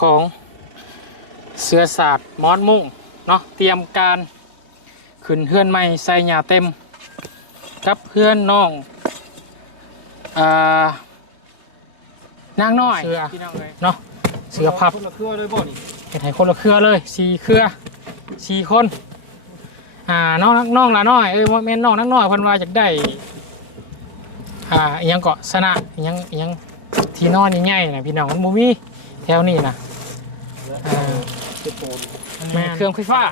ของเสือศาสตร์มอนมุ่งเนาะเตรียมการขึ้นเพื่อนไม่ใส่หยาเต็ม กับเพื่อนน้องอ่านางน้อยเสือพี่น้องเลยเนาะเสือพับคนละเครือเลยบ่นี่เฮ็ดให้คนละเครือเลยสี่เครือสี่คนอ่าน้องน้องละน้อยเอ้ยว่าแม่นน้องนักน้อยเพิ่นว่าอยากได้อ่าอิหยังเกาะสนะอิหยังอิหยังที่นอนใหญ่ๆนะพี่น้องมันบ่มีแถวนี้นะอ่าเจ็ดโปน แม่เครื่องไฟฟ้า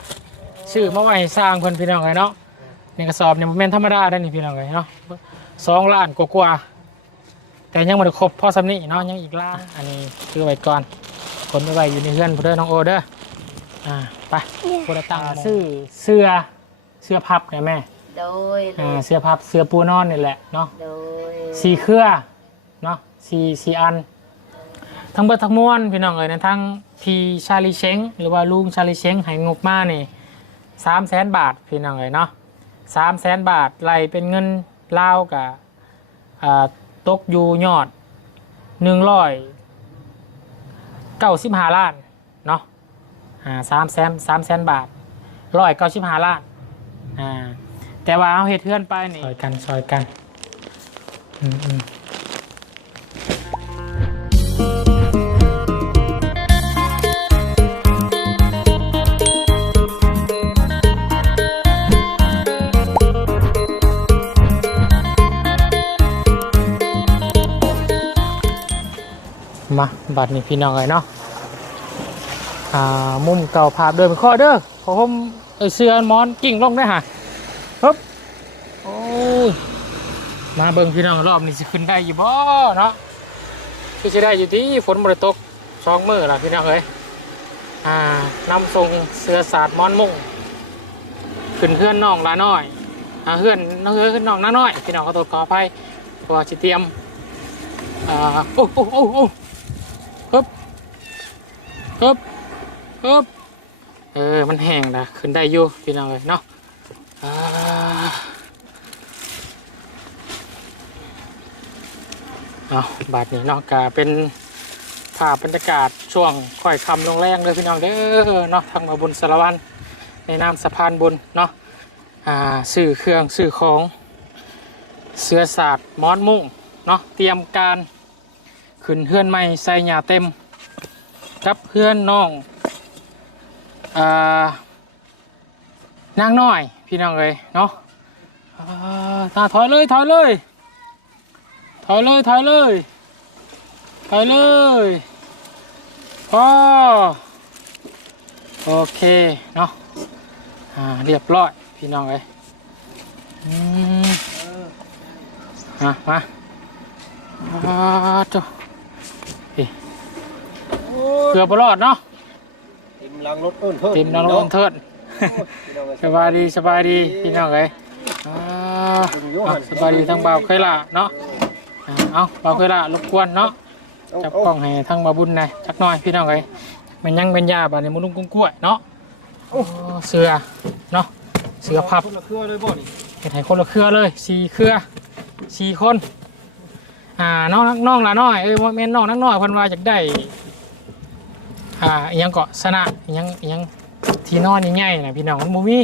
ซื้อมาไว้ให้สร้างเพิ่นพี่น้องเลยเนาะในกระสอบเนี่ยบ่แม่นธรรมดาได้อนี่พี่น้องเลยเนาะสองล้านกว่าๆแต่ยังบ่ได้ครบพอสำนี้เนาะยังอีกล้านอันนี้คือไว้ก่อนคนไปไว้อยู่ในเฮือนเพื่อนน้องโอเด้ออ่าไปคนละตังซื้อเสื้อเสื้อพับเนี่ยแม่โดยเลอ่ายเสื้อพับเสื้อปูนอนนี่แหละเนาะโดยสี่เครือเนาะสี่สี่อัน ทั้งเบิดทั้งมวลพี่น้องเอ๋ยนะทั้งพี่ชาลีเช้งหรือว่าลุงชาลีเช้งให้งบมานี่สามแสนบาทพี่น้องเอ๋ยเนาะสามแสนบาทไล่เป็นเงินลาวกับอ่าตกอยู่ยอดหนึ่งร้อยเก้าสิบห้าล้านเนาะสามแสนสามแสนบาทร้อยเก้าสิบห้าล้านแต่ว่าเอาเหตุเพื่อนไปนี่ซอยกันซอยกันอืม มาบัดนี้พี่น้องเลยเนาะอ่ามุมเก่าภาพเดินไปข้อเด้อขอผมเอ้ยเสื้อมอนกิ่งลงได้ฮะฮึบโอ้ยมาเบิ่งพี่น้องรอบนี้สิขึ้นได้อยู่บ่เนาะคือจะได้อยู่ที่ฝนบริตกสองมือล่ะพี่น้องเอ้ยอ่านำทรงเสื้อสาดมอนมุ่งขึ้นเพื่อนน้องลาน้อยอ่าเพื่อนน้องเอ้ยขึ้นน้องน้าน้อยพี่น้องขอตัวขออภัยเพราะว่าสิเตรียมอ่าโอ้โอ้โอ้ โอ้ฮึบฮึบฮึบเออ มันแห้งนะขึ้นได้อยู่พี่น้องเลยเนาะเอาบาทนี้เนาะกาเป็นภาพบรรยากาศช่วงค่อยคำลงแรงเลยพี่น้องเด้อเนาะทางมาบุญสารวันในนามสะพานบุญเนาะอ่าสื่อเครื่องสื่อของเสื้อศาสตร์มอนมุ่งเนาะเตรียมการ ขึ้นเพื่อนไม่ใส่หยาเต็ม กับเพื่อนน้องอ่านางน้อย พี่น้องเลยเนาะอ่าถอยเลยถอยเลยถอยเลยถอยเลยถอยเลยพอโอเคเนาะอ่าเรียบร้อยพี่น้องเลยอืมอะมาอ่าจ้ะ เกือบบรอดเนาะเต็มลังรถเอิ้นเพิ่นเต็มน้องลงเทิดพี่น้องเอ้สบายดีสบายดีพี่น้องเลยอ่าเอาสบายดีทั้งบ่าวเคยละเนาะอ่าเอาบ่าวเคยละรบกวนเนาะจับกล้องให้ทั้งบ่าวบุญหน่อยจักหน่อยพี่น้องเลยมันยังเป็นยาบาดนี้มุลุงกุ้งกล้วยเนาะโอ้เสือเนาะเสือพับคนละเครือเลยบ่นี่เห็ดให้คนละเครือเลยสี่เครือสี่คนอ่าน้องน้องละน้อยเอ้ยว่าแม่นน้องนักน้อยเพิ่นว่าอยากได้ อ่าอิหยังเกาะสนะอิหยังอิหยังที่นอนใหญ่ๆนะพี่น้องมันบ่มี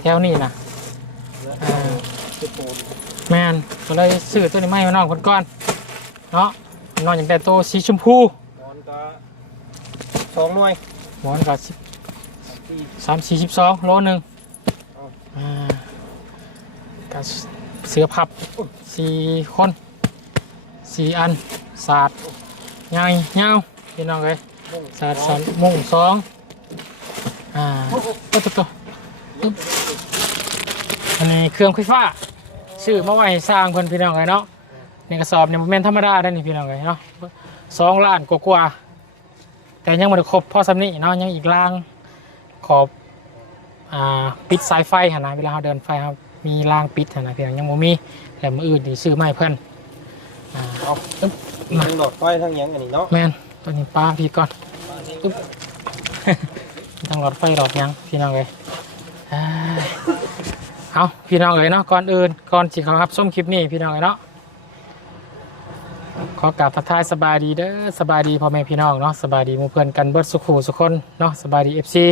แถวนี้นะอ่าเจ็ดโปนแม่นก็เลยซื้อตัวนี้มาให้น้องคนก่อนเนาะน้องอยากได้ตัวสีชมพูหมอนกะสองหน่วยหมอนก็สิบสี่สามสี่สิบสองโลหนึ่งเอาอ่าก็เสือพับสี่คนสี่อันศาสตร์ใหญ่ยาวพี่น้องเลยมุ่ง ศาสตร์สันมุ่งสองอ่าตัวตัวตัวปึ๊บอันนี้เครื่องไฟฟ้าซื้อมาไว้ให้สร้างเพิ่นพี่น้องเลยเนาะในกระสอบเนี่ยมันเป็นธรรมดาได้อนี่พี่น้องเลยเนาะสองล้านกว่าๆแต่ยังไม่ได้ครบพอสำนี้เนาะยังอีกล่างขอบอ่าปิดสายไฟหันนะเวลาเราเดินไฟครับมีรางปิดหันนะพี่น้องยังบ่มีแต่มืออื่นนี่ซื้อมาให้เพิ่นอ่าเอาปึ๊บทั้งหลอดไฟทั้งหยังอันนี้เนาะแมน ตัวนี้ป้าพี่ก่อนปึ๊บต้งหลอดไฟหลอดยังพี่น้องเลยเอาพี่น้องเลยเนาะก่อนอื่นก่อนสิเขาครับส้มคลิปนี้พี่น้องเลยเนาะขอกราบทักทายสบายดีเด้อสบายดีพ่อแม่พี่น้องเนาะสบายดีมู่เพื่อนกันเบิร์ดสุขูสุคนเนาะสบายดีเอฟซี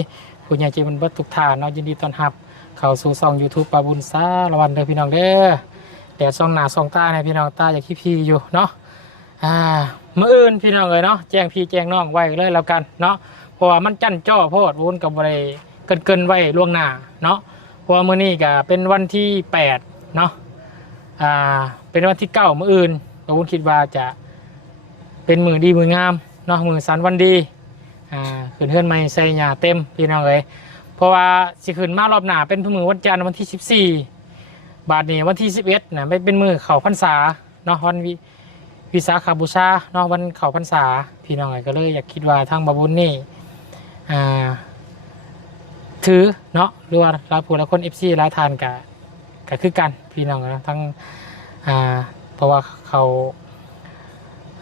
ผู้ใหญ่ใจมันเบิร์ดทุกท่านเนาะยินดีต้อนรับ เข้าสู่ช่อง YouTube ปาบุญซาละวันเด้อพี่น้องเด้อแดดส่องหน้าส่องตาเนี่ยพี่น้องตาอย่าขี้พีอยู่เนาะอ่า มื้ออื่นพี่น้องเอ้ยเนาะแจ้งพี่แจ้งน้องไว้เลยแล้วกันเนาะเพราะว่ามันจั่นจ้อโพดวุ้นกับอะไรเกินเกินๆไว้ล่วงหน้าเนาะเพราะว่ามื้อนี้ก็เป็นวันที่8เนาะอ่าเป็นวันที่เก้ามื้ออื่นก็วุ้นคิดว่าจะเป็นมือดีมืองามเนาะมือสันวันดีอ่าขึ้นเฮือนใหม่ใส่หญ้าเต็มพี่น้องเอ้ยเพราะว่าสิขึ้นมารอบหน้าเป็นมือวันจันทร์วันที่ 14 บาทนี้วันที่ 11นะไม่เป็นมือเขาพรรษาเนาะวันวิ วิสาขาบูชาเนาะวันเขาพรรษาพี่น้องก็เลยอยากคิดว่าทางบาบุญนี่อ่าถือเนาะหรือว่าลาผู้ละคนเอฟซีลาทานกับกับคือกันพี่น้องนะทั้งอ่าเพราะว่าเขา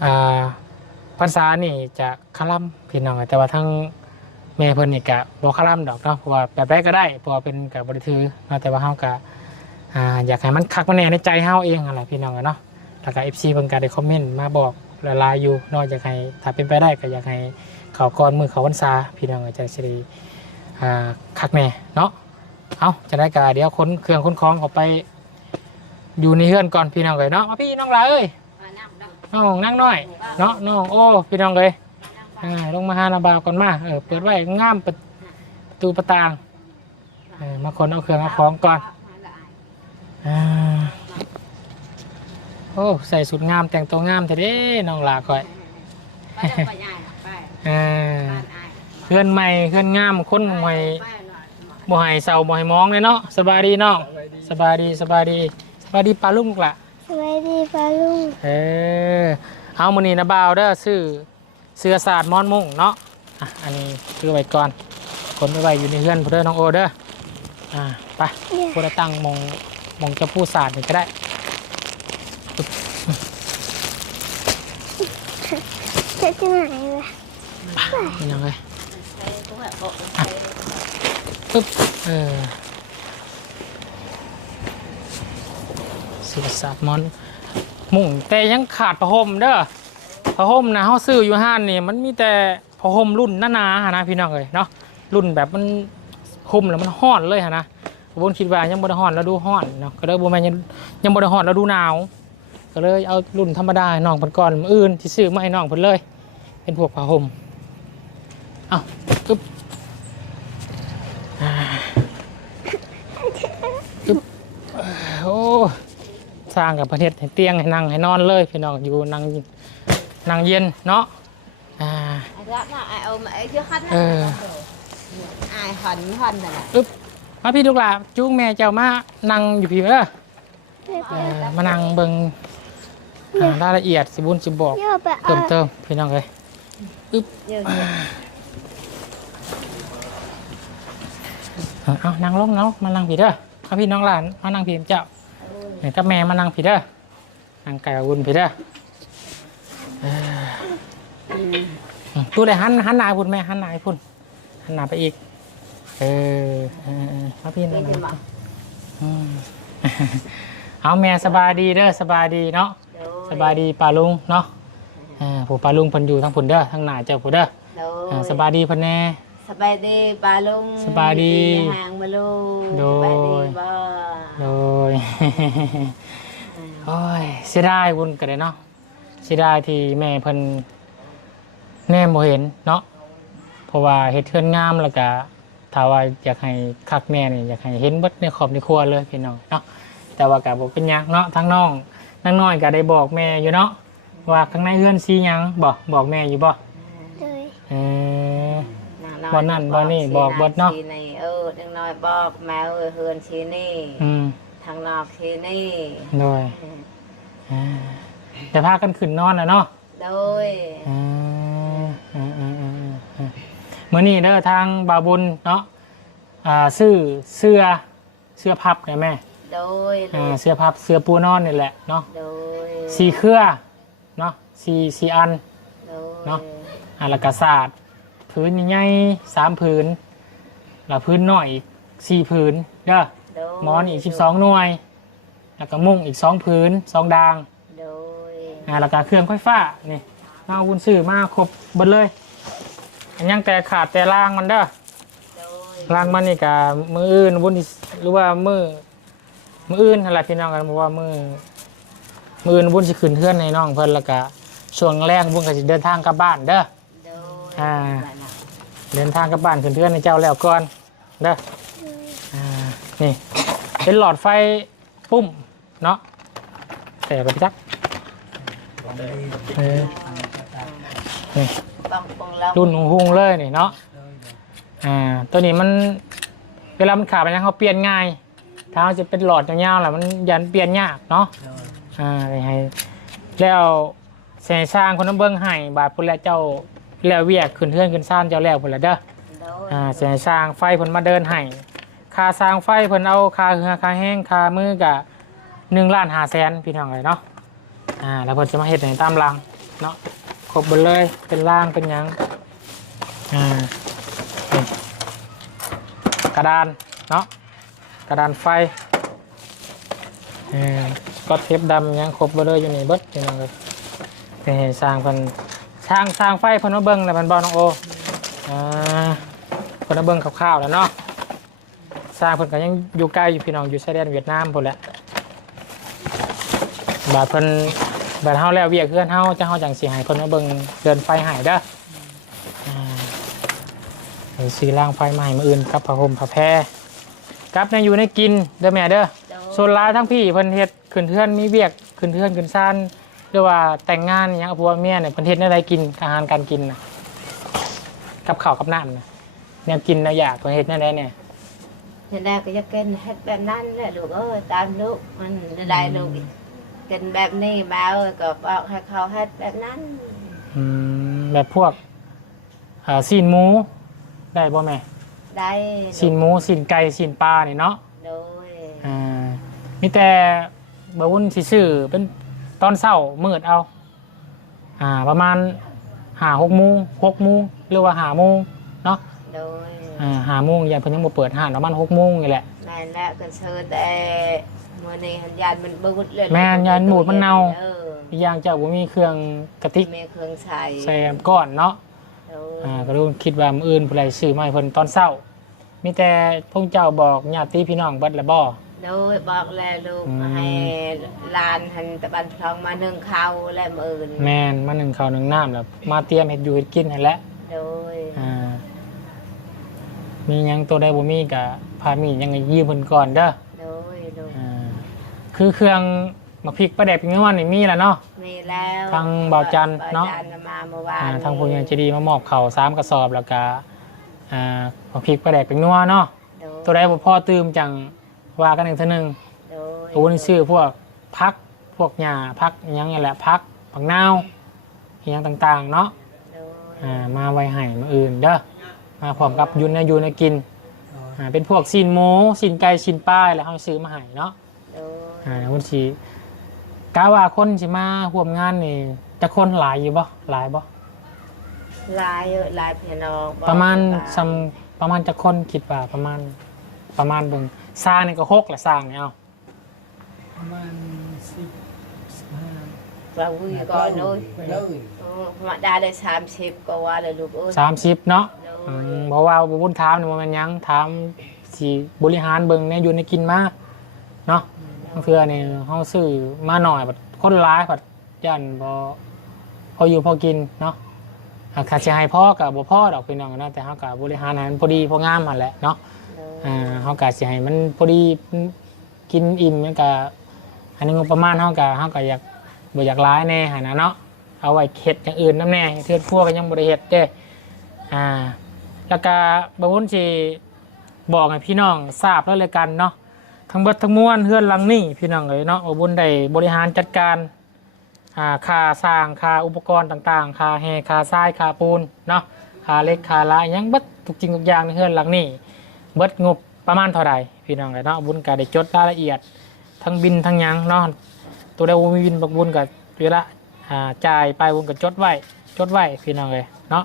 อ่าพรรษานี่จะคลัมพี่น้องแต่ว่าทั้งแม่เพิ่นนี่กะบอคาร่ำดอกเนาะเพราะว่าแบบแรกก็ได้เพราะว่าเป็นกับบริถือเนาะแต่ว่าเฮากะอ่าอยากให้มันคักมันแน่ในใจเฮาเองอะไรพี่น้องอะเนาะ แล้วก็ FC เพิ่นก็ได้คอมเมนต์มาบอกละลายอยู่นาะอยากให้ถ้าเป็นไปได้ก็อยากให้เขาก่อนมือเขาวันซาพี่น้องจะสิได้อ่าคักแน่เนาะเอาจะได้กะเดี๋ยวขนเครื่องขนของออกไปอยู่ในเฮือนก่อนพี่น้องเลยเนาะมาพี่น้องลาเอ้ยน้องนั่งน่อยเนาะน้องโอ้พี่น้องเลยอ่าลงมาหานาบาวก่อนมาเออเปิดไว้ง่ามประตูประตางมาคนเอาเครื่องเอาของก่อนอ่า โอ้ใส่สุดงามแต่งตัวงามแต่เด้น้องหลาก่อยอ่าเพื่อนใหม่เพื่อนงามคนใหม่บ่ให้เศร้าบ่ให้มองเลยเนาะสบายดีน้องสบายดีสบายดีสบายดีปลาลุ่มกละสวัสดีปาลุงเออเอามือนี้นะบ่าวเด้อซื้อเสื้อสาดมอนมุ่งเนาะอะอันนี้ซื้อไว้ก่อนคนไปไว้อยู่ในเฮือนเพื่อนน้องโอเด้ออ่าไปพวกเราตั้งมองมองจะพูดศาสตร์นี่ก็ได้ จะที่ไหนวะเป็นยังไงปึ๊บเออสื้อสาดมอนมุ่งแต่ยังขาดผ้าห่มเด้อผ้าห่มนะเขาซื้ออยู่ห้านนี่มันมีแต่ผ้าห่มรุ่นหนาๆหะนะพี่น้องเลยเนาะรุ่นแบบมันห่มแล้วมันห้อนเลยหะนะผมคิดว่ายังบ่ได้ห้อนแล้วดูห้อนเนาะก็เลยบ่แม่นยังยังบ่ได้ห้อนแล้วดูหนาว ก็เลยเอารุ่นธรรมดาให้น้องเพิ่นก่อนมื้ออื่นที่ซื้อมาให้น้องเพิ่นเลย เป็นพวกผ้าห่มเอ้าปึ๊บอ่าปึ๊บโอ้สร้างกับประเทศให้เตียงให้นั่งให้นอนเลยพี่น้องอยู่นั่งนั่งเย็นเนาะอ่า ai ôm ai chưa khách เออ ai hình hình này nè อึ๊บมาพี่ลูกหลาจูงแม่เจ้ามานั่งอยู่พี่เด้อเออมานั่งเบิ่ง อ่ารายละเอียดสิบุญสิบอก เดี๋ยวไปเอาเพิ่มเติมพี่น้องเลยอึ๊บ Giờ เอาเอานั่งลงเนาะมานั่งผีเด้อเอาพี่น้องหลานมานั่งผีเจ้าเนี่ยกับแม่มานั่งผีเด้อนั่งไก่อุ่นผีเด้อเออตู้ได้หันหันหน้าให้พุ่นแม่หันหน้าให้พุ่นหันหน้าไปอีก เออเออเออมาพี่นั่ง Đi mà อืม เอาแม่สบายดีเด้อสบายดีเนาะ สบายดีป้าลุงเนาะเออผู้ป้าลุงเพิ่นอยู่ทั้งพุ่นเด้อทั้งหน้าเจ้าพุ่นเด้อเออ Rồi สบายดีเพิ่นแน่ สบายดีปลาลุงสบายดีห่างมาลุงโดสยบายดีบ่โดย โอ้ยเสียดายวุ่นกันเลยเนาะเสียดายที่แม่เพิ่นแน่บ่เห็นเนาะเพราะว่าเฮ็ดเทือนงามแล้วก็ถ้าว่าอยากให้คักแน่นี่อยากให้เห็นเบิดในครอบในครัวเลยพี่น้องเนาะแต่ว่าก็บ่เป็นหยังเนาะทั้งน้อง นางน้อยก็ได้บอกแม่อยู่เนาะว่าข้างในเฮือนสีหยังบอกบอกแม่อยู่บ่เลยเอออยบ่นั่นบ่นี่บอกเบิดเนาะชีนี่เออจังน้อยบอกแมวเออเฮือนชีนี่อืมทางนอกชีนี่โดยอ่าแต่พากันขึ้นนอนแล้วเนาะ โดยอืมอืมอืมอืมอืมเมื่อนี้เด้อทางบาบุญเนาะอ่าซื้อเสื้อเสื้อพับไงแม่ โดยอ่าเสื้อพับเสื้อปูนอนนี่แหละเนาะโดยสีเครือเนาะสีสีอัน โดยเนาะ อ่าแล้วก็ศาสตร์พื้นใหญ่ๆสามพื้นแล้วพื้นหน่อยอีกสี่พื้นเด้อโดยหมอนอีกสิบสองหน่วย แล้วก็มุ้งอีกสองพื้นสองดาง โดยออ่าแล้วก็เครื่องไฟฟ้านี่เอาวุ้นซื้อมาครบเบิดเลยอันยังแต่ขาดแต่รางมันเด้อโดยรางมันนี่กับมืออื่นวุ้นสิหรือว่ามือ มืออื่นอะไรพี่น้องกันบอกว่ามือมืออื่นวุ้นสิขึ้นเทือนในน้องเพิ่นแล้วก็ช่วงแรกวุ้นก็สิเดินทางกลับบ้านเด้อโดยอ่าเดินทางกลับบ้านขึ้นเทือนในเจ้าแล้วก่อนเด้ออ่านี่เป็นหลอดไฟปุ้มเนาะแต่กับพี่จักเออนี่บังปงลงรุ่นหุงๆเลยนี่เนาะ อ่า ตัวนี้มัน เวลามันขาดไปนะเขาเปลี่ยนง่าย ถ้าเขาจะเป็นหลอดยาวๆแหละมันยันเปลี่ยนยากเนาะอ่าเลยให้แล้วเสยสร้างคนน้ำเบิ้งให้บาดพุ่นแล้วเจ้าแล้วเวียกขึ้นเทือนขึ้นซ่านเจ้าแล้วพุ่นละเด้อโดยอ่าเสียสร้างไฟเพิ่นมาเดินให้ค่าสร้างไฟเพิ่นเอาค่าเหือค่าแห้งค่ามือกะหนึ่งล้านห้าแสนพี่น้องเลยเนาะอ่าแล้วเพิ่นจะมาเฮ็ดให้ตามรังเนาะครบเบิดเลยเป็นร่างเป็นหยังอ่านี่กระดานเนาะ กระดานไฟเออก็เทปดำยังครบเบิดเลยอยู่นี่เบิดพี่น้องเลยเป็นให้สร้างพิ่นสร้างสร้างไฟพิ่นมาเบิ่งแล้วมันบ่น้องโออ่าพิ่นเอาเบิ่งคร่าวๆแล้วเนาะสร้างเพิ่นก็ยังอยู่ใกล้อยู่พี่น้องอยู่ชายแดนเวียดนามพุ่นแหละบาดเพิ่นบาดเฮาแล้วเวียกเพื่อนเฮาจังเฮาจังสิให้เพิ่นมาเบิ่งเดินไฟให้เด้ออ่าเดี๋ยวซื้างไฟมาให้มื้ออื่นกับผ้าห่มผ้าแพร กับในอยู่ในกินเด้อแม่เด้อโดยโซนหลายทั้งพี่เพิ่นเฮ็ดขึ้นเทือนมีเวียกขึ้นเทือนขึ้นซ่านหรือว่าแต่งงานอหยังผัวเมียเนี่ยเพิ่นเฮ็ดแนวใดกินอาหารการกินน่ะกับข้าวกับน้ำนะแนวกินแนวอยากตัวเห็ดแนวใดเนี่ยทีแรกก็จะกินเฮ็ดแบบนั้นแหละลูกเอ้ยตามลูกมันจะได้ลูกกินแบบนี้มาเอ้ยก็บอกให้เขาเฮ็ดแบบนั้นอืมแบบพวกอ่าซีนหมูได้บ่แม่ ได้ซีนหมูซีนไก่ซีนปลานี่เนาะโดยอ่ามีแต่บวุ่นสิซื้อเป็นตอนเช้ามืดเอา อ่า ประมาณหาหกโมงหกโมงหรือว่าหาโมงเนาะโดยอ่าหาโมงยายเพิ่นยังบ่เปิดห้างประมาณหกโมงนี่แหละแม่นแล้วก็ซื้อแต่มื้อนี้หันยานมันบูดเลยแม่นยานบูดมันเน่าเอออีกอย่างเจ้าบ่มีเครื่องกระติกมีเครื่องใช้ใส่ก้อนเนาะโดย อ่าก็รู้คิดว่ามื้ออื่นผู้ใดซื้อมาให้เพิ่นตอนเช้า มีแต่พวกเจ้าบอกญาติพี่น้องเบิดละบ่ โดยบอกแล้วลูกอืม ให้หลานหันตะบันพลองมานึ่งข้าวและมื้ออื่นแม่นมาหนึ่งข้าวหนึ่งน้ำแล้วมาเตรียมเฮ็ดอยู่เฮ็ดกินให้แล้วโดยอ่า มีหยังตัวใดบ่มีก็พามียังไงยืมเพิ่นก่อนเด้อ โดยโดยอ่าคือเครื่อง มาพริกประแดกเป็นงอนนี่มีแล้วเนาะ มีแล้วทางบ่าวจันทร์เนาะ บ่วจัมาเมื่อวาอ่านทางผู้ใหญ่ใจดีมามอบข้าวสามกระสอบแล้วก็อ่ามาพริกประแดกเป็นนัวเนาะโดยตัวใดบ่พอตื่มจังว่ากันอีกเทื่อหนึงโดยตัวนี้ชื่อพวกพักพวกหญ้าพักอิหยังนี่แหละพักผักนาวอิหยังต่างๆเนาะ โดยอ่ามาไว้ให้มาอื่นเด้อมาพร้อมกับยุนนะยูนะกินอ่าเป็นพวกซีนหมูซีนไก่ซีนปลาแล้วเขาซื้อมาให้เนาะโดยอ่าวันสี กาว่าคนสิมาร่วมงานนี่จะคนหลายอยู่บ่หลายบ่ลายเยอะลายพี่น้องบอกประมาณว่าซัมประมาณจะคนคิดว่าประมาณ ประมาณเบิ่งสร้างนี่ก็หกแหละสร้างนี่เอาประมาณสิบสิบห้าเราวุ้ยก่อนโน้ยไปเลยเออมาได้ได้สามสิบก็ว่าเลยลูกเอ้ยสามสิบเนาะโดอืยมเพราะว่าบ่บุญถามนี่บ่แม่นหยังถามสิบริหารเบิ่งแน่อยู่ในกินมาเนาะ บางเทื่อนี่เฮาซื้อมาหน่อยบัดคนหลายบัดย่านบ่พออยู่พอกินเนาะหากถ้าสิให้พ่อก็บ่พอดอกพี่น้องเนาะแต่เฮาก็บริหารให้มันพอดีพองามหั่นแหละเนาะอ่าเฮาก็สิให้มันพอดีกินอิ่มมันก็อันนี้งบประมาณเฮาก็เฮาก็อยากบ่อยากหลายแน่หั่นนะเนาะเอาไว้เฮ็ดอย่างอื่นนำแน่เทื่อพวกก็ยังบ่ได้เฮ็ดเด้อ่าแล้วก็บางคนสิบอกให้พี่น้องทราบแล้วเลยกันเนาะ ทั้งเบิดทั้งมวลเฮือนหลังนี้พี่น้องเลยเนาะบบุญได้บริหารจัดการอ่าค่าสร้างค่าอุปกรณ์ต่างๆค่าแห่ค่าทรายค่าปูนเนาะค่าเล็กค่าลายหยังเบิดทุกจริงทุกอย่างในเฮือนหลังนี้เบิดงบประมาณเท่าใดพี่น้องเลยเนาะบุญก็ได้จดรายละเอียด ทั้งบินทั้งหยังเนาะตัวใดบ่มีบินบักบุญก็เวลาอ่าจ่ายไปบุญก็จดไว้จดไว้พี่น้องเลยเนาะ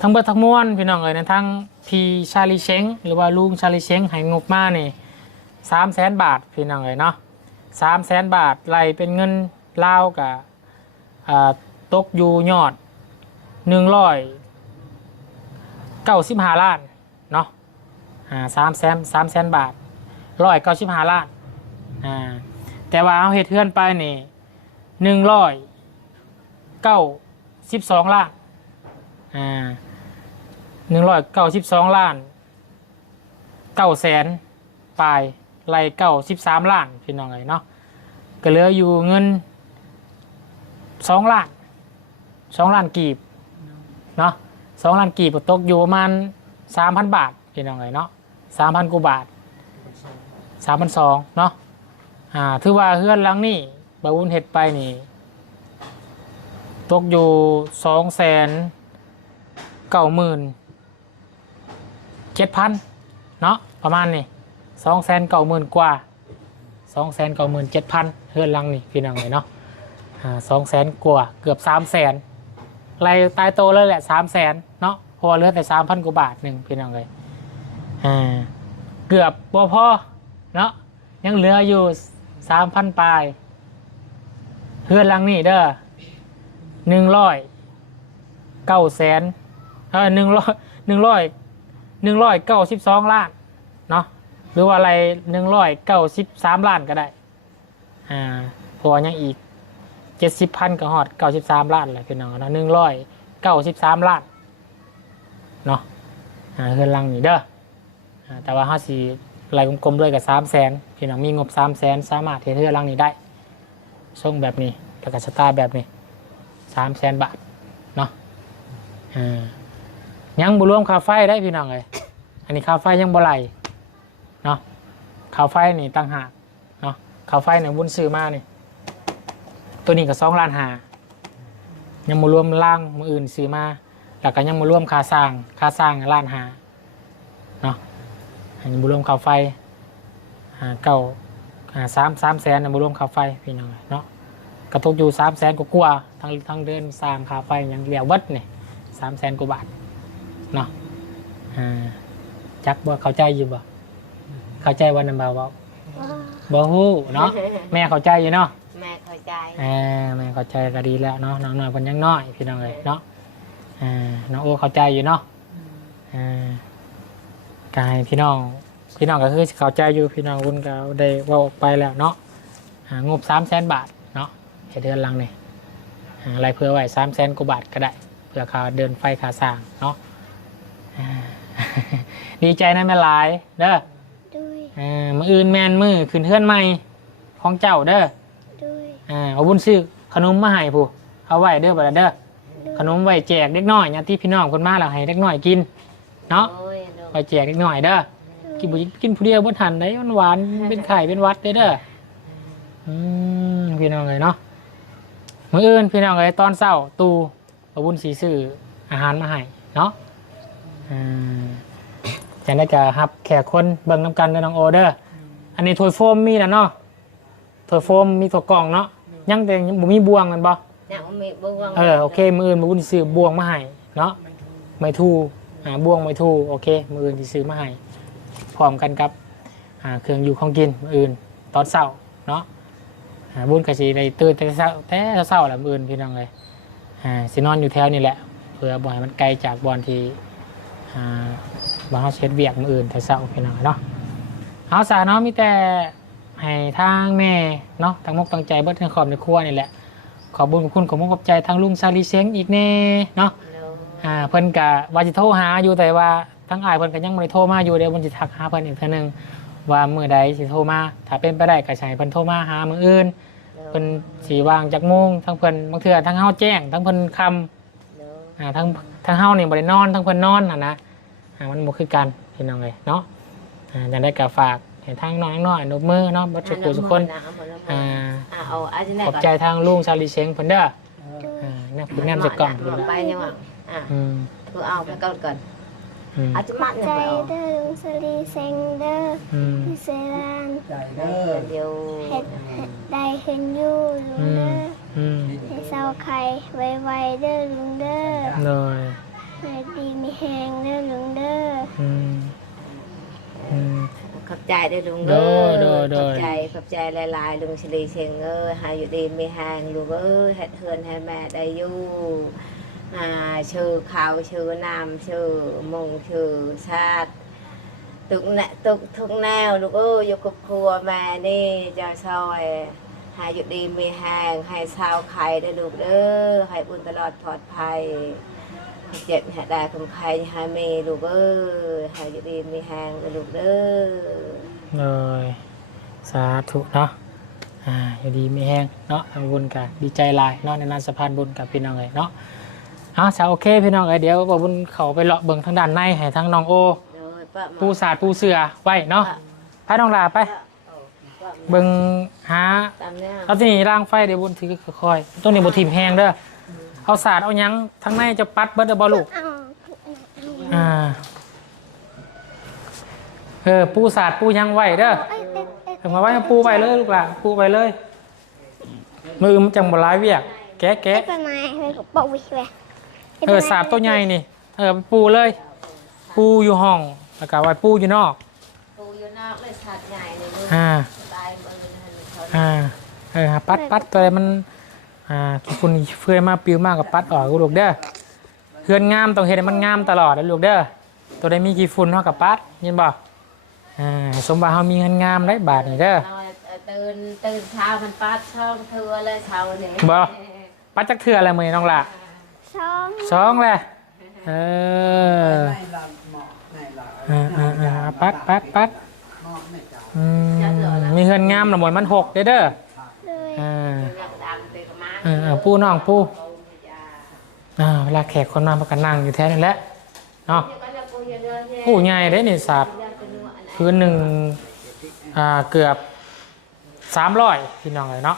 ทั้งเบิดทั้งมวลพี่น้องเอ๋ยในทั้ง พี่ชาลีเช้งหรือว่าลุงชาลีเช้งให้งบมานี่สามแสนบาทพี่น้องเอ๋ยเนาะสามแสนบาทไหลเป็นเงินลาวกับตกอยู่ยอดหนึ่งร้อยเก้าสิบห้าล้านเนาะสามแสนสามแสนบาทร้อยเก้าสิบห้าล้านแต่ว่าเอาเหตุเทือนไปนี่หนึ่งร้อยเก้าสิบสองล้านอ่า หนึ่งร้อยเก้าสิบสองล้านเก้าแสนปลายไล่เก้าสิบสามล้านพี่น้องเลยเนาะก็เหลืออยู่เงินสองล้านสองล้านกีบเนาะสองล้านกีบตกอยู่ประมาณสามพันบาทพี่น้องเลยเนาะสามพันกว่าบาทสามพันสองเนาะอ่าถือว่าเฮือนหลังนี่บาวุนเห็ดไปนี่ตกอยู่สองแสนเก้าหมื่น เจ็ดพันเนาะประมาณนี้สองแสนเก้าหมื่นกว่าสองแสนเก้าหมื่นเจ็ดพันเฮือนลังนี่พี่น้องเลยเนาะอ่าสองแสนกว่าเกือบสามแสนไรตายโตเลยแหละสามแสนเนาะพอเหลือแต่สามพันกว่าบาทหนึ่งพี่น้องเลยอ่าเกือบพอพอเนาะยังเหลืออยู่สามพันปลายเฮือนลังนี่เด้อหนึ่งร้อยเก้าแสนเออหนึ่งร้อยหนึ่งร้อย หนึ่งร้อยเก้าสิบสองล้านเนาะหรือว่าอะไรหนึ่งร้อยเก้าสิบสามล้านก็ได้อ่าเพราะว่ายังอีกเจ็ดสิบพันก็ฮอดเก้าสิบสามล้านแหละพี่น้องเนาะหนึ่งร้อยเก้าสิบสามล้านเนาะอ่าเฮือนลังนี่เด้ออ่าแต่ว่าห้าสี่ไหลกลมๆด้วยกับสามแสนพี่น้องมีงบสามแสนสามารถเทเฮือนลังนี้ได้ส่งแบบนี้แล้วก็สไตล์แบบนี้สามแสนบาทเนาะอ่ายังบุรวมค่าไฟได้พี่น้องเลย อันนี้ค่าไฟยังบ่ไหลเนาะค่าไฟนี่ตั้งหากเนาะค่าไฟเนี่ยบุญซื้อมานี่ตัวนี้ก็สองล้านหายังมารวมล่างมืออื่นซื้อมาแล้วก็ยังมารวมค่าสร้างค่าสร้างล้านหาเนาะอันนี้บุรวมค่าไฟอ่าเก้าอ่าสามสามแสนนะบุรวมค่าไฟพี่น้องเนาะกระทบอยู่สามแสนกว่าทั้งทั้งเดินสร้างค่าไฟย่างเหลียววัดเนี่ยสามแสนกว่าบาทเนาะอ่า จักบ่เข้าใจอยู่บ่เข้าใจวันนั้นบ่าวบ่ฮู้เนาะแม่เข้าใจอยู่เนาะแม่เข้าใจอ่าแม่เข้าใจก็ดีแล้วเนาะน้องน้อยเพิ่นยังน้อยพี่น้องเลยเนาะอ่าน้องโอเข้าใจอยู่เนาะอ่ากายพี่น้องพี่น้องก็คือเข้าใจอยู่พี่น้องคุณก็ได้เว่าออกไปแล้วเนาะอ่างบสามแสนบาทเนาะเฮ็ดเดือนหลังนี่อ่าอะไรเพื่อไว้สามแสนกว่าบาทก็ได้ เพื่อค่าเดินไฟค่าสร้างเนาะอ่า ดีใจนะแม่หลาย เด้อด้วยอ่ามืออื่นแมนมือขึ้นเทือนใหม่ของเจ้าเด้อด้วยอ่าเอาบุญซื้อขนมมาให้ผู้เอาไว้เด้อบัดละเด้อขนมไว้แจกเด็กน้อยญาติพี่น้องคนมาแล้วให้เด็กน้อยกินเนาะโอ้ยลูกไว้แจกเด็กน้อยเด้อกินบุกินผู้เดียวบ่ทันได้มันหวานเป็นไข่เป็นหวัดเด้อเด้ออืมพี่น้องเลยเนาะมื้ออื่นพี่น้องเลยตอนเช้าตูเอาบุญสีซื้ออาหารมาให้เนาะ อ่าจังได้ก็รับแขกคนเบิ่งน้ำกันเด้อน้องโอเด้ออันนี้ถ้วยโฟมมีแล้วเนาะถ้วยโฟมมีถั่วกล่องเนาะยังแต่ยังบ่มีบวงแมันบ่เนี่ยมีบวงเออโอเค มื้ออื่นบ่บุญสิซื้อบวงมาให้เนาะไม่ถูกไม่ทูอ่าบ่วงไม่ทูโอเค มืออื่นที่ซื้อมาให้พร้อมกันกับอ่าเครื่องอยู่ของกินมืออื่น ตอนเช้าเนาะอ่าบุญกะสีในตื่นแต่เช้าแต่เช้าแหละมืออื่นพี่น้องเลยอ่าสินอนอยู่แถวนี่แหละเพื่อบ่ให้มันไกลจากบอนที่อ่า บ้านเฮาเช็ดเวียกมืออื่นแต่เช้าพี่น้องเนาะเอาสาเนาะมีแต่ให้ทางแม่เนาะทางมกตั้งใจเบิดในครอบในครัวนี่แหละ ขอบุญขอบคุณขอมุกขอบใจทางลุงซาลีเซงอีกแน่เนาะลูกอ่าเพิ่นกะว่าสิโทรหาอยู่แต่ว่าทั้งอ้ายเพิ่นก็ยังบ่ได้โทรมาอยู่เดี๋ยวเพิ่นสิทักหาเพิ่นอีกเทื่อนึงว่ามื้อใดสิโทรมาถ้าเป็นไปได้ก็สิให้เพิ่นโทรมาหามื้ออื่นเพิ่นสิว่างจักโมงทั้งเพิ่นบางเทื่อทั้งเฮาแจ้งทั้งเพิ่นคำลูกอ่าทั้งทั้งเฮานี่บ่ได้นอนทั้งเพิ่นนอนน่ะนะอ่า มันบ่คือกันพี่น้องเอ้ยเนาะอ่าจังได้ก็ฝากให้ทางน้องน้อยนบมือเนาะบ่ทุกผู้ทุกคนอ่าอ่าเอาอันนี้ขอบใจทางลุงซาลีเซงเพิ่นเด้ออ่าเนี่ยคุณแนมจะกล่องเพิ่เพิ่นนละไปยังว่าอะอืมคือเอาไปก่อนก่อนอืมอาจจะมัดใจเนี่ยไปเอาเด้อลุงสลีเซงเด้ออืม พี่เซรานใจเด้อเดี๋ยวเห็ดเห็ดได้เห็นอยู่ลุงอืมเด้ออืมให้เศร้าไข่ไวๆเด้อลุงเด้อ เลย ให้ดีมีแหงเด้อลุงเด้ออืมอืม ขอบใจได้อลุงโดเอ้ยโดยโดขอบยใจขอบใจหลายๆลุงชลีเชงเอ้ยหาอยู่ดีไม่ห่างลูกเอ้ยเฮ็ดเฮือนให้แม่ได้อยู่อ่าชื่อเขาชื่อน้ำชื่อมงชื่อชาติตุกแนตุกทุกแนวลูกเอ้ยอยู่กับครัวแม่นี่จะซอยหาอยู่ดีมีแหงให้ชาวไข่ได้อลูกเด้อให้บุญตลอดปลอดภัย เจ็บหาได้คำใครหาเมลูกเอ้ยหาอยู่ดีมีแหงลูกเด้อเลยสาธุเนาะอ่าอยู่ดีมีแห้งเนาะทำบุญกันดีใจหลายเนาะในนั้นสะพานบุญกับพี่น้องเลยเนาะเอ้าสาวโอเคพี่น้องเอ้ยเดี๋ยวบ่บุญเขาไปเลาะเบิ่งทางด้านในให้ทั้งน้องโอ โดยป้าหมอปูสาดปูเสือไว้เนาะพาน้องลาไป เบิ่งหาตามเนี้ยเอาที่นี่ร่างไฟเดี๋ยวบุญถือค่อยๆตรงนี้บ่ทิ่มแห้งเด้อ เอาสาดเอาหยังทั้งในจะปัดเบิดเด้อบ่ลูกเอาอ่าเออปูสาดปูหยังไว้เด้อเอ้ยเอ้ยเอ้ยถึงมาไว้ให้ปูไปเลยลูกหล่ะปูไปเลย มือมันจังบหลายเวียกแกะไม่แกะเป็นไรไม่ก็บอกวิเลยเออสาดตัวใหญ่นี่ เออปูเลย ปูอยู่ห้องแล้วก็ไว้ปูอยู่นอก ปูอยู่นอกเลยสัตว์ใหญ่เลยลูกอ่าตายมือหันเขาอ่าเออหาปัดปัดตัวอะไรมัน อ่าขี้ฝุ่นเฟื่อยมาปิวมากกับปัดออกลูกเด้อเฮือนงามต้องเห็นให้มันงามตลอดนะลูกเด้อตัวใดมีขี้ฝุ่นเท่ากับปัดยินบ่อ่าสมบัติเฮามีเงินงามได้บาทนี่เด้อเอาตื่นตื่นเช้ามันปัดช่องเทือเลยเช้าเนี่ยบ่ปัดจักเทื่ออะไรมือน้องล่ะสองสองเลยเออในลำหมอกในลำอ่าอ่าอ่าปัดปัดปัดหมอกในเจ้าอืมมีเงินงามละหมดมันหกเด้อเด้อ เลยอ่าอยากดังไปกับมาเออเออปูน้องปูอ่าเวลาแขกคนมาประกันนั่งอยู่แท้นี่แหละเนาะเดี๋ยวก็จะปูเยอะๆเนี่ยผู้ใหญ่ได้นี่สาดอยากจะนัวอันไหนพื้นหนึ่งอ่าเกือบสามร้อยพี่น้องเลยเนาะ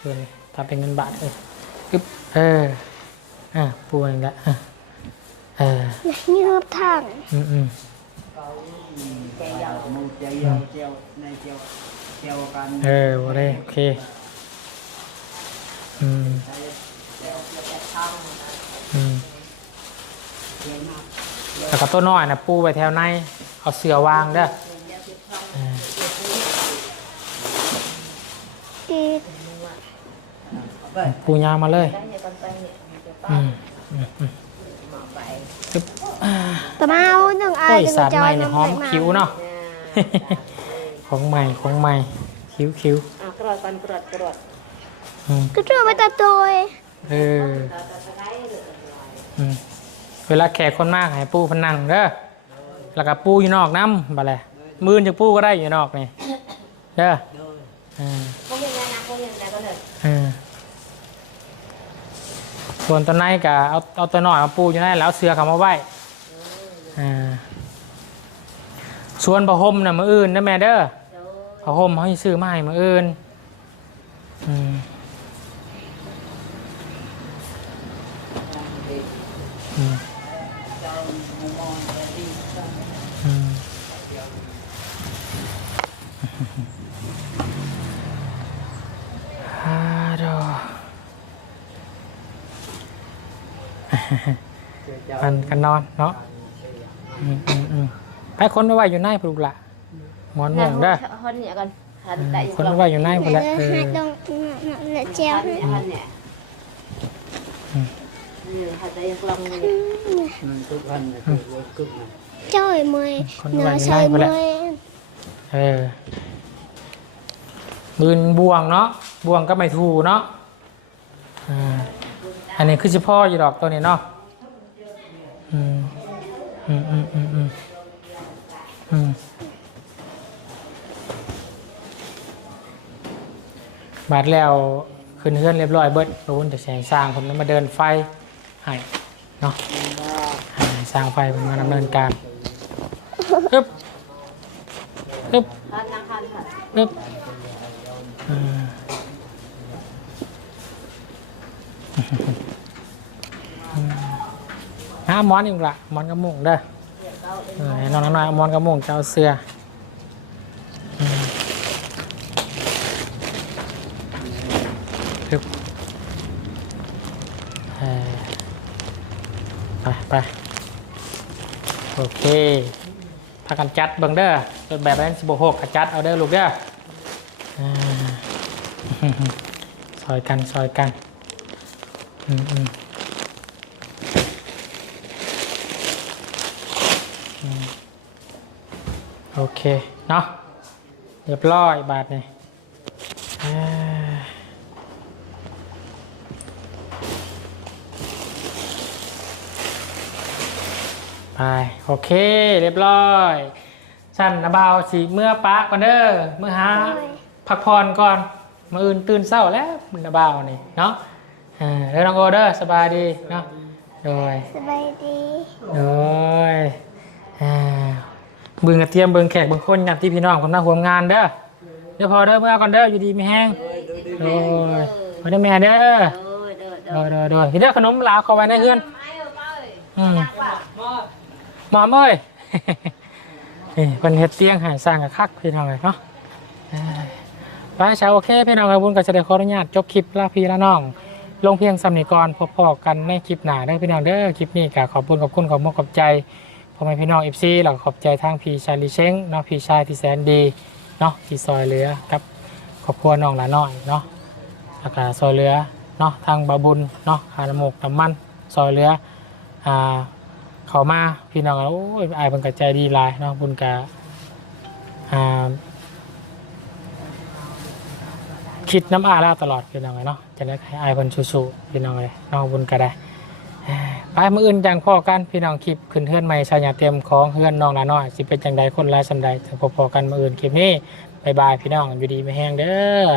พื้นถ้าเป็นเงินบาทเลยปึ๊บเอออ่าปูนี่แหละเออเออนี่คือทางอืมอืมใจเยามูใจเยาเจียวในเจียวเจียวกันเออโอเคโอเคอืมอืมแล้วก็ตัวน้อยนะปูไปแถวใน เอาเสือวางเด้อเออที่ไปปูยาวมาเลยได้เนี่ยก่อนไปเนี่ยจะป้าอืมอืมอืมหมอไปปึ๊บอ่าตะเมาหนึ่งอาโอ้ยยสาดใหม่เนี่ยหอมคิ้วเนาะเนี่ยของใหม่ของใหม่คิ้วคิ้วเอากรอดก่อนกรอดกรอดอืม ก็ช่วยมาตะโตยเออเราจะไปได้หรืออะไรอืมเวลาแขกคนมากให้ปูพนังเด้อแล้วก็ปูอยู่นอกน้ำบาแหละมือจากปูก็ได้อยู่นอกนี่เด้อเออพวกยังไงนะพวกยังไงก็เลยเออส่วนตัวในกะเอาเอาตัวหน่อยมาปูอยู่ในแล้วเอาเสือเขามาไว้อ่าส่วนประหมน่ะมืออื่นนะแม่เด้อโดยประหมเขาให้ซื้อมาให้มืออื่นอืมอืมอืม ฮาดอกันกันนอนเนาะอืมอืมอืมไปคนไว้อยู่ในปลูกละหมอนหม่วงเด้อฮอนเนี่ยกันหันอืมได้คนไว้อยู่ในหมดเลละยเออให้ลงเนี่ยเจียวหันเนี่ยหันเนี่ยนี่หันได้ยังกลองเลยมันทุกวันเลยคือเวิร์กกึ่งนะเจ้าไอ้เมยคนเนื้ไว้ออยู่ใส่ในหมดเมละยเออ มืนบวงเนาะบวงก็ไม่ถูเนาะอันนี้คือเฉพาะอยู่ดอกตัวนี้เนาะอืมอืมอืมอืมอืมอืมบาดแล้วขึ้นเฮือนเรียบร้อยเบิดระวุ้นจะแสงสร้างคนนั้นมาเดินไฟให้เนาะสร้างไฟมันมาดำเนินการปึ๊บปึ๊บปึ๊บอ่า หามอนอีกละมอนกระมุงเด้อเออให้น้องน้อยมอนกระมุงจะเอาเสื้อไปไปโอเคพากันจัดเบิ่งเด้อเป็นแบบนั้นสิบหกจัดเอาเด้อลูกเด้อซอยกันซอยกัน โอเค เนาะเรียบร้อยบาทนี่อ่าไป โอเค เรียบร้อยสั้นนะเบาสีเมื่อปะก่อนเด้อเมื่อหาโดยพักผ่อนก่อนมาอื่นตื่นเศร้าแล้วมันนะเบานี่เนาะ อ่าแล้วน้องโอเดอร์สบายดีเนาะโดยสบายดีโดยอ่าเบิ่งกระเทียมเบิ่งแขกเบิ่งคนญาติพี่น้องคนหน้าห่วงงานเด้อเดี๋ยวพอเด้อเมื่อก่อนเด้ออยู่ดีไม่แห้งโดยมาได้อแม่เด้อเออเด้อเด้โดอยโดยโดยพี่เด้อขนมลาวเข้าไว้ในเฮือนไอ้เอ้ยไปอืมหมอมเอ้ยนี่เป็นเฮ็ดเตียงให้สร้างกับคักพี่น้องเลยเนาะอ่าไปเช้าโอเคพี่น้องครับบุญก็จะได้ขออนุญาตจบคลิปลาพี่ละน้อง ลงเพียงสำนีก่อนพอๆกันในคลิปหน้าได้อพี่น้องเด้อคลิปนี้ก็ขอบคุณขอบคุณขอบมกขอบใจพ่อแม่พี่น้องเอฟซีแล้วก็ขอบใจทางพี่ชายลีเช้งเนาะพี่ชายที่แสนดีเนาะที่ซอยเหลือกับครอบครัวน้องหลาน้อยเนาะแล้วก็ซอยเหลือเนาะทางบาบุญเนาะหาน้ำมกน้ำมันซอยเหลืออ่าเขามาพี่น้องโอ้ยอายเพิ่นก็ใจดีหลายเนาะบุญกะอ่าคิดน้ำอาลาตลอดพี่น้องเนาะ จะได้ให้อายคนสู้ๆพี่น้องเลยน้องบุญก็ได้ไปมืออื่นจังพ่อกันพี่น้องคลิปขึ้นเฮือนใหม่ชายาเตรียมของเฮือนน้องละน้อยสิเป็นจังใดคนร้ายสำใดจะพอๆกันมืออื่นคลิปนี้บายบายพี่น้องอยู่ดีไม่แห้งเด้อ